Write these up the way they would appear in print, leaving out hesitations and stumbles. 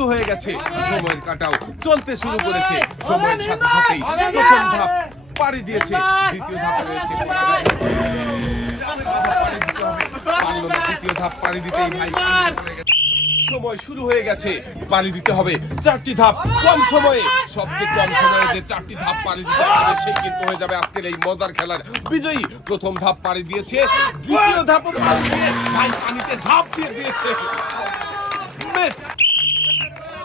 শুরু হয়ে গেছে, সময়ের কাটাও চলতে শুরু করেছে। সময়ের সাথে সাথেই প্রথম ধাপ পাড়ি দিয়েছে, দ্বিতীয় ধাপে রয়েছে দ্বিতীয় ধাপ পাড়ি দিতেই ভাই সময় শুরু হয়ে গেছে, পাড়ি দিতে হবে 4টি ধাপ কম সময়ে। সবচেয়ে কম সময়ে যে 4টি ধাপ পাড়ি দিতে পারবে সে কিন্তু হয়ে যাবে আজকের এই মজার খেলার বিজয়ী। প্রথম ধাপ পাড়ি দিয়েছে, দ্বিতীয় ধাপও পাড়ি দিয়ে ভাই পানিতে ধাপ দিয়ে দিয়েছে।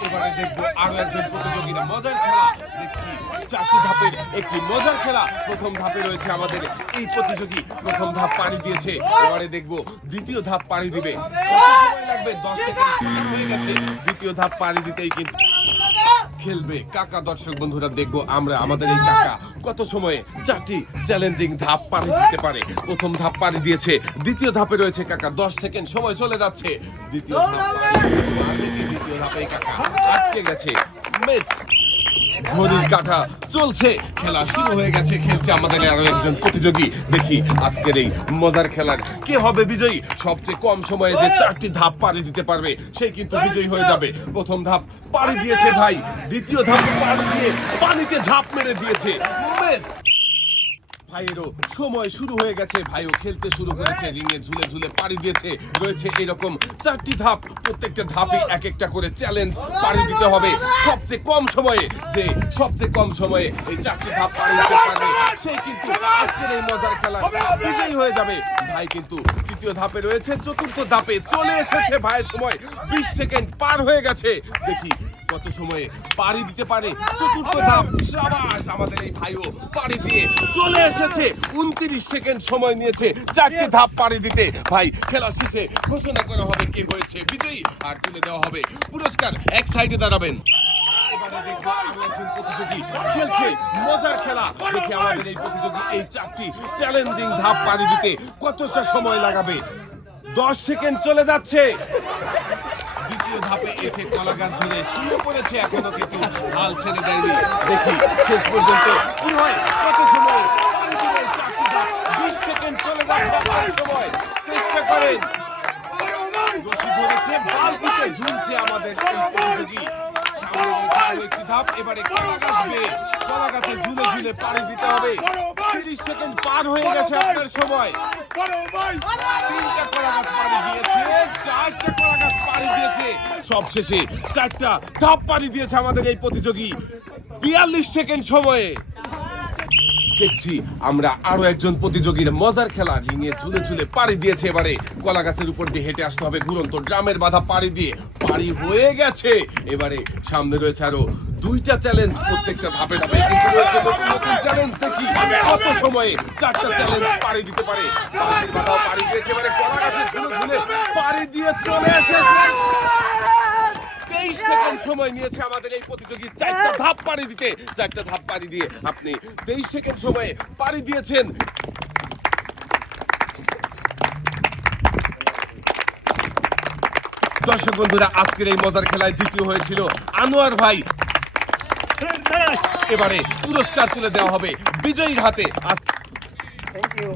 এবারে দেখবো আরো একজন প্রতিযোগীর মজার খেলা। দেখছি 4টি ধাপের একটি মজার খেলা। প্রথম ধাপে রয়েছে আমাদের এই প্রতিযোগী, প্রথম ধাপ পাড়ি দিয়েছে। এবারে দেখবো দ্বিতীয় ধাপ পাড়ি দিবে, কত সময় লাগবে? 10 সেকেন্ড হয়ে গেছে। দ্বিতীয় ধাপ পাড়ি দিতেই কিন্তু খেলবে কাকা। দর্শক বন্ধুরা, দেখবো আমরা আমাদের এই কাকা কত সময়ে 4টি চ্যালেঞ্জিং ধাপ পাড়ি দিতে পারে। প্রথম ধাপ পাড়ি দিয়েছে, দ্বিতীয় ধাপে রয়েছে কাকা। 10 সেকেন্ড সময় চলে যাচ্ছে। দ্বিতীয় ধাপে কাকা আটকে গেছে। মিস। ঘড়ির কাঁটা চলছে, খেলা শুরু হয়ে গেছে। খেলছে আমাদের আরো একজন প্রতিযোগী। দেখি আজকের এই মজার খেলার কে হবে বিজয়ী। সবচেয়ে কম সময়ে যে 4টি ধাপ পাড়ি দিতে পারবে সেই কিন্তু বিজয়ী হয়ে যাবে। প্রথম ধাপ পাড়ি দিয়েছে ভাই, দ্বিতীয় ধাপ পাড়ি দিয়ে পানিতে ঝাঁপ মেরে দিয়েছে। মিস। ভাইয়েরও সময় শুরু হয়ে গেছে, ভাইও খেলতে শুরু করেছে। রিঙে ঝুলে ঝুলে পাড়ি দিয়েছে। রয়েছে এরকম 4টি ধাপ, প্রত্যেকটা ধাপে এক একটা করে চ্যালেঞ্জ পাড়ি দিতে হবে। সবচেয়ে কম সময়ে যে সবচেয়ে কম সময়ে এই 4টি ধাপ পাড়ি দিতে পারবে সেই কিন্তু আজকের এই মজার খেলা বিজয়ী হয়ে যাবে। ভাই কিন্তু তৃতীয় ধাপে রয়েছে, চতুর্থ ধাপে চলে এসেছে। ভাইয়ের সময় 20 সেকেন্ড পার হয়ে গেছে। দেখি কত সময়ে পাড়ি দিতে পারে চতুর্থ ধাপ। শাবাশ, আমাদের এই ভাইও পাড়ি দিয়ে চলে এসেছে। 29 সেকেন্ড সময় নিয়েছে 4টি ধাপ পাড়ি দিতে। ভাই খেলা শেষে ঘোষণা করা হবে কে হয়েছে বিজয়ী, আর তুলে দেওয়া হবে পুরস্কার। এক সাইডে দাঁড়াবেন। এবারে দেখবো আরো একজন প্রতিযোগী খেলছে মজার খেলা। দেখি আমাদের এই প্রতিযোগী এই 4টি চ্যালেঞ্জিং ধাপ পাড়ি দিতে কতটা সময় লাগাবে। 10 সেকেন্ড চলে যাচ্ছে। দ্বিতীয় ধাপে এসে কলা গাছ ধরে শুয়ে পড়েছে, এখনো কিন্তু হাল ছেড়ে দেয়নি। দেখি শেষ পর্যন্ত কি হয়, কত সময় 20 সেকেন্ড চলে যাচ্ছে। সময় চেষ্টা করেন। রশি ধরেছে, বালতিতে ঝুলছে আমাদের এই প্রতিযোগী। সামনে রয়েছে আরো একটি ধাপ। এবারে কলা গাছ বেয়ে কলা গাছে ঝুলে ঝুলে পাড়ি দিতে হবে। 30 সেকেন্ড পার হয়ে গেছে আপনার সময়। 3টা কলা গাছ পাড়ি দিয়েছে, 4টা কলা গাছ পাড়ি দিয়েছে। সবশেষে 4টা ধাপ পাড়ি দিয়েছে আমাদের এই প্রতিযোগী 42 সেকেন্ড সময়ে। দেখছি আমরা আরো একজন প্রতিযোগীর মজার খেলা। রিঙে ঝুলে ঝুলে পাড়ি দিয়েছে। এবারে কলা গাছের উপর দিয়ে হেঁটে আসতে হবে ঘুরন্ত ড্রামের বাধা পাড়ি দিয়ে। পাড়ি হয়ে গেছে। এবারে সামনে রয়েছে আরো 2টা চ্যালেঞ্জ। প্রত্যেকটা ধাপে ধাপে কিন্তু রয়েছে নতুন নতুন চ্যালেঞ্জ। দেখি কত সময়ে 4টা চ্যালেঞ্জ পাড়ি দিতে পারে। বাধাও পাড়ি দিয়েছে। এবারে কলা গাছে ঝুলে ঝুলে পাড়ি দিয়ে চলে এসেছে। 23 সেকেন্ড সময় নিয়েছে আমাদের এই প্রতিযোগী 4টা ধাপ পাড়ি দিতে। 4টা ধাপ পাড়ি দিয়ে আপনি 23 সেকেন্ড সময়ে পাড়ি দিয়েছেন। দর্শক বন্ধুরা, আজকের এই মজার খেলায় দ্বিতীয় হয়েছিল আনোয়ার ভাই। এবারে পুরস্কার তুলে দেওয়া হবে বিজয়ীর হাতে। Thank you.